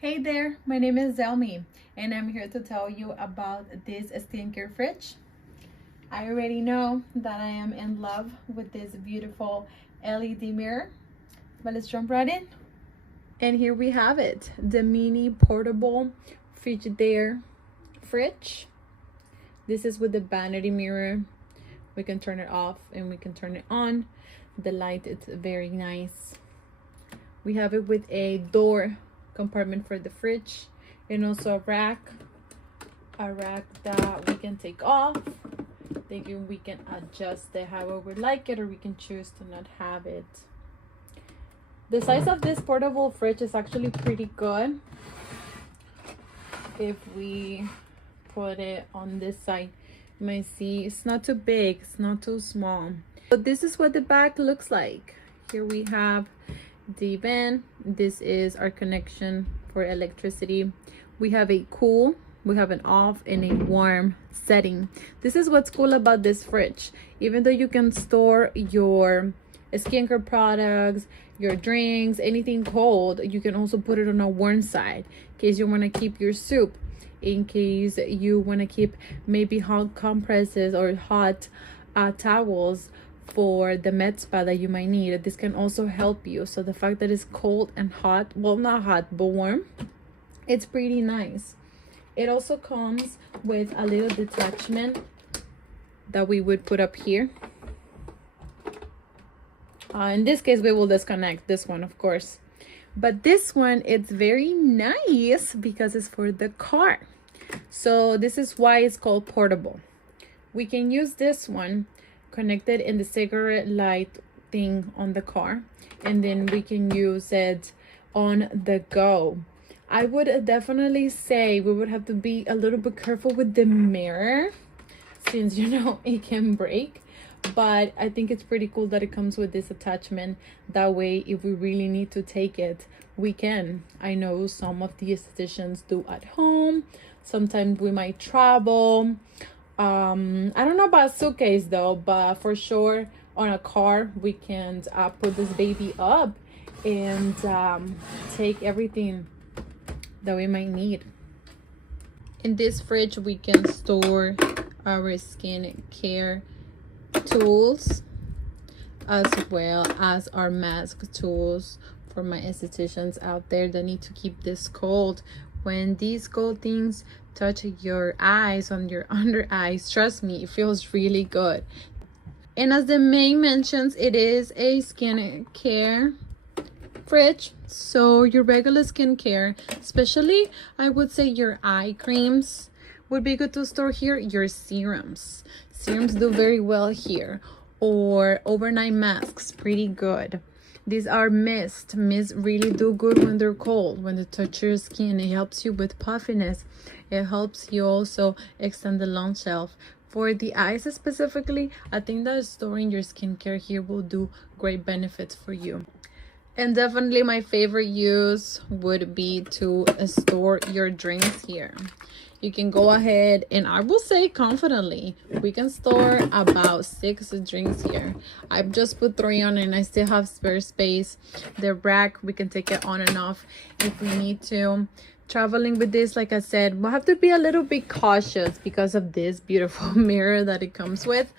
Hey there, my name is Zelmi and I'm here to tell you about this skincare fridge. I already know that I am in love with this beautiful LED mirror, but let's jump right in. And here we have it, the mini portable Frigidaire fridge. This is with the vanity mirror. We can turn it off and we can turn it on. The light is very nice. We have it with a door compartment for the fridge and also a rack that we can take off. We can adjust it however we like it, or we can choose to not have it. The size of this portable fridge is actually pretty good. If we put it on this side, you might see it's not too big, it's not too small. But this is what the back looks like. Here we have the vent. This is our connection for electricity. We have a cool, we have an off and a warm setting. This is what's cool about this fridge. Even though you can store your skincare products, your drinks, anything cold, you can also put it on a warm side in case you want to keep your soup, in case you want to keep maybe hot compresses or hot towels for the med spa that you might need. This can also help you. So the fact that it's cold and hot, well, not hot but warm, it's pretty nice. It also comes with a little detachment that we would put up here. In this case we will disconnect this one, of course, but this one, it's very nice because it's for the car. So this is why it's called portable. We can use this one connected in the cigarette light thing on the car, and then we can use it on the go. I would definitely say we would have to be a little bit careful with the mirror, since you know it can break, but I think it's pretty cool that it comes with this attachment. That way if we really need to take it, we can. I know some of the estheticians do at home. Sometimes we might travel. I don't know about suitcase though, but for sure on a car we can put this baby up and take everything that we might need. In this fridge we can store our skin care tools as well as our mask tools for my estheticians out there that need to keep this cold. When these cold things touch your eyes, on your under eyes, trust me, it feels really good. And as the name mentions, it is a skin care fridge. So your regular skincare, especially I would say your eye creams, would be good to store here. Your serums do very well here, or overnight masks, pretty good. These are mist really do good when they're cold, when they touch your skin. It helps you with puffiness. It helps you also extend the long shelf. For the eyes specifically, I think that storing your skincare here will do great benefits for you. And definitely my favorite use would be to store your drinks here. You can go ahead, and I will say confidently, we can store about 6 drinks here. I've just put 3 on and I still have spare space. The rack, we can take it on and off if we need to. Traveling with this, like I said, we'll have to be a little bit cautious because of this beautiful mirror that it comes with.